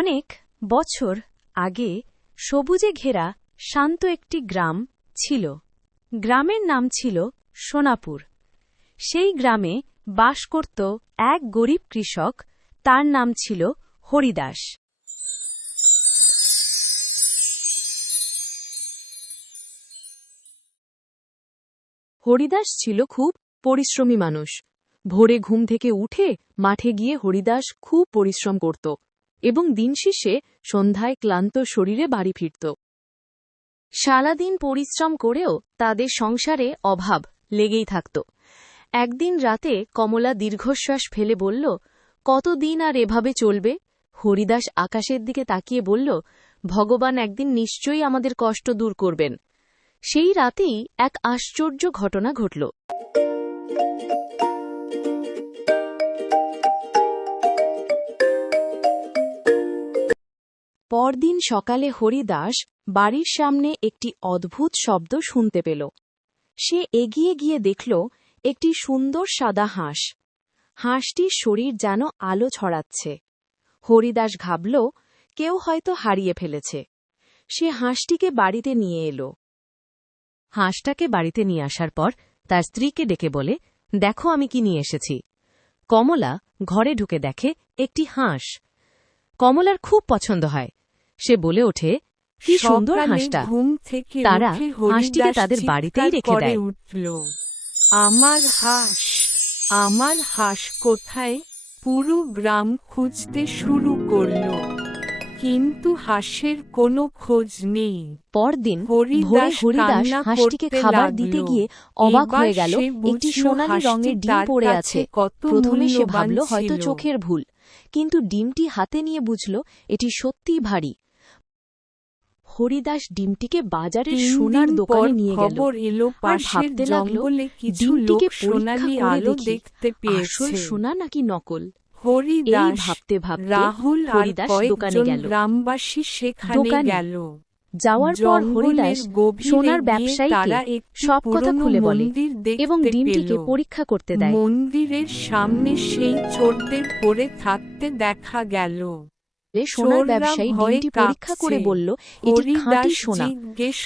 অনেক বছর আগে সবুজে ঘেরা শান্ত একটি গ্রাম ছিল। গ্রামের নাম ছিল সোনাপুর। সেই গ্রামে বাস করত এক গরিব কৃষক, তার নাম ছিল হরিদাস। হরিদাস ছিল খুব পরিশ্রমী মানুষ। ভোরে ঘুম থেকে উঠে মাঠে গিয়ে হরিদাস খুব পরিশ্রম করত এবং দিন শেষে সন্ধ্যায় ক্লান্ত শরীরে বাড়ি ফিরত। সারাদিন পরিশ্রম করেও তাদের সংসারে অভাব লেগেই থাকত। একদিন রাতে কমলা দীর্ঘশ্বাস ফেলে বলল, কতদিন আর এভাবে চলবে? হরিদাস আকাশের দিকে তাকিয়ে বলল, ভগবান একদিন নিশ্চয়ই আমাদের কষ্ট দূর করবেন। সেই রাতেই এক আশ্চর্য ঘটনা ঘটল। পরদিন সকালে হরিদাস বাড়ির সামনে একটি অদ্ভুত শব্দ শুনতে পেল। সে এগিয়ে গিয়ে দেখল একটি সুন্দর সাদা হাঁস। হাঁসটির শরীর যেন আলো ছড়াচ্ছে। হরিদাস ভাবল, কেউ হয়তো হারিয়ে ফেলেছে। সে হাঁসটিকে বাড়িতে নিয়ে এলো। হাঁসটাকে বাড়িতে নিয়ে আসার পর তার স্ত্রীকে ডেকে বলে, দেখো আমি কি নিয়ে এসেছি। কমলা ঘরে ঢুকে দেখে একটি হাঁস। কমলার খুব পছন্দ হয়। সে বলে ওঠে, কি সুন্দর হাঁসটা। তারা হাঁসটিকে তাদের বাড়িতেই রেখে দেয়। আমার হাঁস, আমার হাঁস কোথায়? পুরো গ্রাম খুঁজতে শুরু করল, কিন্তু হাঁসের কোনো খোঁজ নেই। পরদিন ভোরে হরিদাস হাঁসটিকে খাবার দিতে গিয়ে অবাক হয়ে গেল, একটি সোনালী রঙের ডিম পড়ে আছে। প্রথমে সে ভাবল হয়তো চোখের ভুল, কিন্তু ডিমটি হাতে নিয়ে বুঝল এটি সত্যিই ভারী। হরিদাস ডিমটিকে বাজারের সোনার দোকানে নিয়ে গেল আর ভাবতে লাগল, ডিমটিকে পরীক্ষা করে দেখি আসল সোনা নাকি নকল। এই ভাবতে ভাবতে হরিদাস দোকানে গেল। গ্রামবাসী সেখানে গেল। যাওয়ার পর হরিদাস সোনার ব্যবসায়ীকে সব কথা খুলে বলে এবং ডিমটিকে পরীক্ষা করতে দেয়। মন্দিরের সামনে সেই চোরদের পড়ে থাকতে দেখা গেল। সোনার ব্যবসায়ী ডিমটি পরীক্ষা করে বলল, এটি খাঁটি সোনা।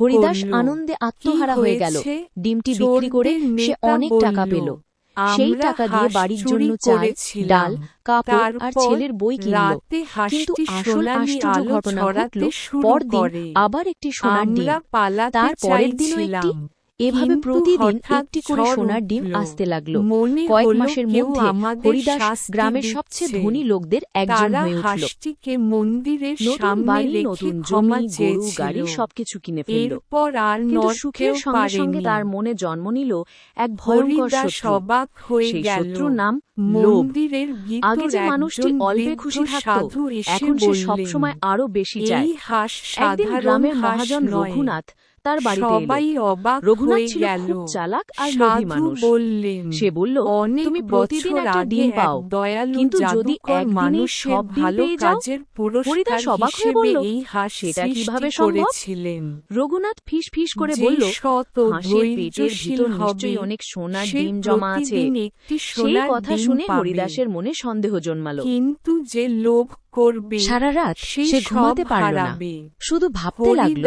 হরিদাস আনন্দে আত্মহারা হয়ে গেল। ডিমটি বিক্রি করে সে অনেক টাকা পেল। সেই টাকা দিয়ে বাড়ির জন্য চাল, ডাল, কাপড় আর ছেলের বই কিনল। কিন্তু আসল আশ্চর্য ঘটনা ঘটল পরদিন আবার একটি সোনার ডিম, তার পরের দিনও একটি। এভাবে প্রতিদিন একটি করে সোনার ডিম আসতে লাগল। কয়েক মাসের মধ্যে হরিদাস গ্রামের সবচেয়ে ধনী লোকদের একজন হয়ে উঠল। নতুন বাড়ি, নতুন জমি, গরু, গাড়ি সবকিছু কিনে ফেলল। কিন্তু সুখের সঙ্গে সঙ্গে তার মনে জন্ম নিল এক ভয়ঙ্কর শত্রু। সেই শত্রুর নাম লোভ। আগে যে মানুষটি অল্পে খুশি থাকত, এখন সে সবসময় আরো বেশি চায়। একদিন গ্রামের মহাজন রঘুনাথ তার বাড়িতে এলো। রঘুনাথ ছিল খুব চালাক আর লোভী মানুষ। সে বলল, তুমি প্রতিদিন একটা ডিম পাও, কিন্তু যদি একদিনে সব ডিম পেয়ে যাও। হরিদাস অবাক হয়ে বলল, সেটা কিভাবে সম্ভব? রঘুনাথ ফিস ফিস করে বলল, হাঁসের পেটের ভিতর নিশ্চয়ই অনেক সোনার ডিম জমা আছে। সেই কথা শুনে হরিদাসের মনে সন্দেহ জন্মাল। কিন্তু যে লোভ করবে সারা রাত সে ঘুমাতে পারল না, শুধু ভাবতে লাগল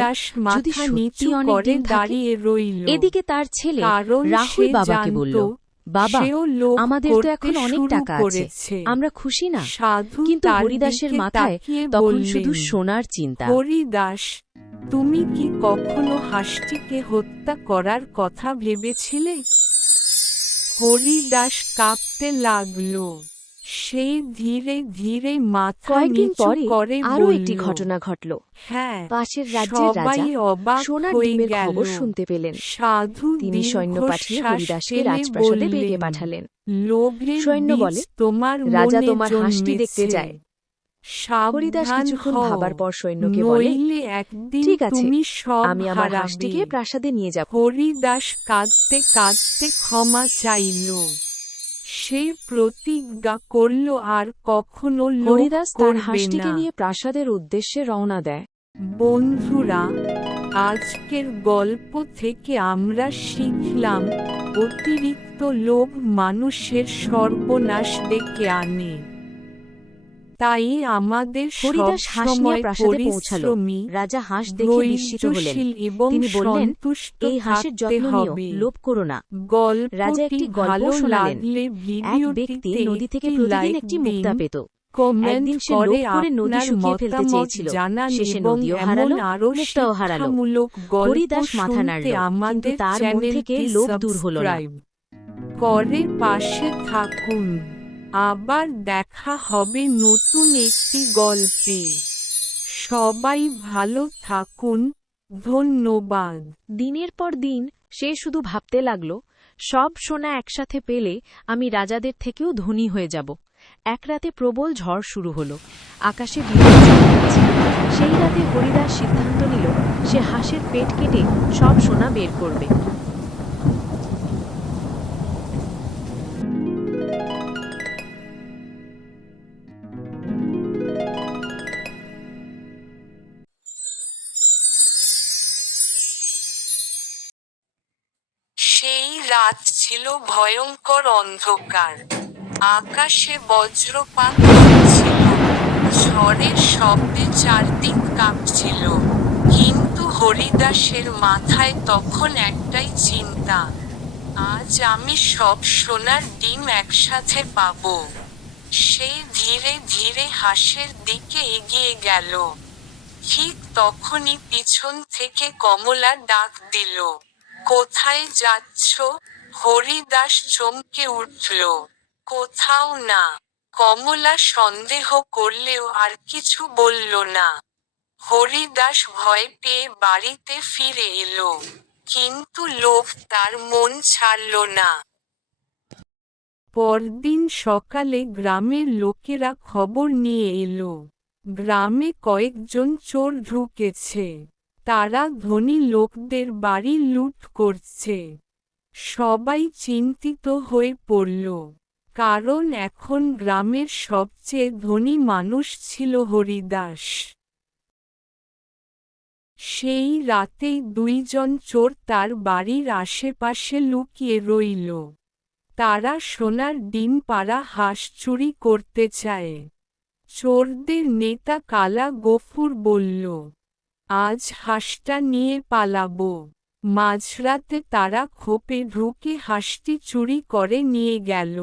যদি সত্যি অনেক দিন থাকে। এদিকে তার ছেলে রাহুল বাবাকে বলল, বাবা, আমাদের তো এখন অনেক টাকা আছে, আমরা খুশি না। কিন্তু হরিদাসের মাথায় তখন শুধু সোনার চিন্তা। হরিদাস, তুমি কি কখনো হাঁসটিকে হত্যা করার কথা ভেবেছিলে? হরিদাস কাঁপতে লাগল। সে ধীরে ধীরে মাথা নিচু করে আরো একটি ঘটনা ঘটল। হ্যাঁ, পাশের রাজ্যের রাজা সোনার ডিমের খবর শুনতে পেলেন। তিনি সৈন্য পাঠিয়ে হরিদাসকে রাজপ্রাসাদে ডেকে পাঠালেন। সৈন্য বলে, রাজা তোমার হাঁসটি দেখতে চায়। হরিদাস কিছুক্ষণ ভাবার পর সৈন্যকে বলে, ঠিক আছে, আমি আমার হাঁসটিকে প্রাসাদে নিয়ে যাব। হরিদাস কাঁদতে কাঁদতে ক্ষমা চাইল। সে প্রতিজ্ঞা করল আর কখনো হরিদাস তার হাঁসটিকে নিয়ে প্রাসাদের উদ্দেশ্যে রওনা দেয়। বন্ধুরা, আজকের গল্প থেকে আমরা শিখলাম, অতিরিক্ত লোভ মানুষের সর্বনাশ ডেকে আনে। তাই আমাদের হরিদাস হাঁস নিয়ে সবসময় প্রাসাদে পৌঁছালো। পরিশ্রমী, রাজা হাঁস দেখে বিস্মিত হলেন। ধৈর্যশীল এবং তিনি বললেন, সন্তুষ্ট এই হাঁসের থাকতে যত্ন নিও, হবে। লোভ করো না। রাজা গল্পটি একটি গল্প ভালো শোনালেন। লাগলে এক ব্যক্তি ভিডিওটিতে নদী থেকে একটি প্রতিদিন লাইক একটি দিন, মুক্তা পেত। কমেন্ট একদিন সে করে লোভ করে নদী আপনার শুকিয়ে ফেলতে মতামত চেয়েছিল। জানান শেষে এবং নদীও এমন হারালো, আরও মুক্তাও হারালো। শিক্ষামূলক গল্প হরিদাস মাথা শুনতে নাড়ল, কিন্তু আমাদের তার মন থেকে চ্যানেলটি লোভ দূর হলো না। সাবস্ক্রাইব করে পাশে থাকুন। আবার দেখা হবে নতুন একটি গল্পে। সবাই ভালো থাকুন, ধন্যবাদ। দিনের পর দিন সে শুধু ভাবতে লাগল, সব সোনা একসাথে পেলে আমি রাজাদের থেকেও ধনী হয়ে যাব। এক রাতে প্রবল ঝড় শুরু হলো, আকাশে বিদ্যুৎ চমকাচ্ছে। সেই রাতে হরিদাস সিদ্ধান্ত নিল, সে হাঁসের পেট কেটে সব সোনা বের করবে। সেই রাত ছিল ভয়ঙ্কর অন্ধকার। আকাশে বজ্রপাত হচ্ছিল, ঝড়ের শব্দে চারদিক কাঁপছিল। কিন্তু হরিদাসের মাথায় তখন একটাই চিন্তা, আজ আমি সব সোনার ডিম একসাথে পাবো। সে ধীরে ধীরে হাঁসের দিকে এগিয়ে গেল। ঠিক তখনই পিছন থেকে কমলা ডাক দিল, কোথায় যাচ্ছ? হরিদাস চমকে উঠল, কোথাও না। কমলা সন্দেহ করলেও আর কিছু বলল না। হরিদাস ভয় পেয়ে বাড়িতে ফিরে এলো, কিন্তু লোভ তার মন ছাড়ল না। পরদিন সকালে গ্রামের লোকেরা খবর নিয়ে এলো, গ্রামে কয়েকজন চোর ঢুকেছে। তারা ধনী লোকদের বাড়ি লুট করছে। সবাই চিন্তিত হয়ে পড়ল, কারণ এখন গ্রামের সবচেয়ে ধনী মানুষ ছিল হরিদাস। সেই রাতেই দুইজন চোর তার বাড়ির আশেপাশে লুকিয়ে রইল। তারা সোনার ডিম পাড়া হাঁস চুরি করতে চায়। চোরদের নেতা কালা গফুর বলল, আজ হাঁসটা নিয়ে পালাবো। মাঝরাতে তারা খোপে ঢুকে হাঁসটি চুরি করে নিয়ে গেল।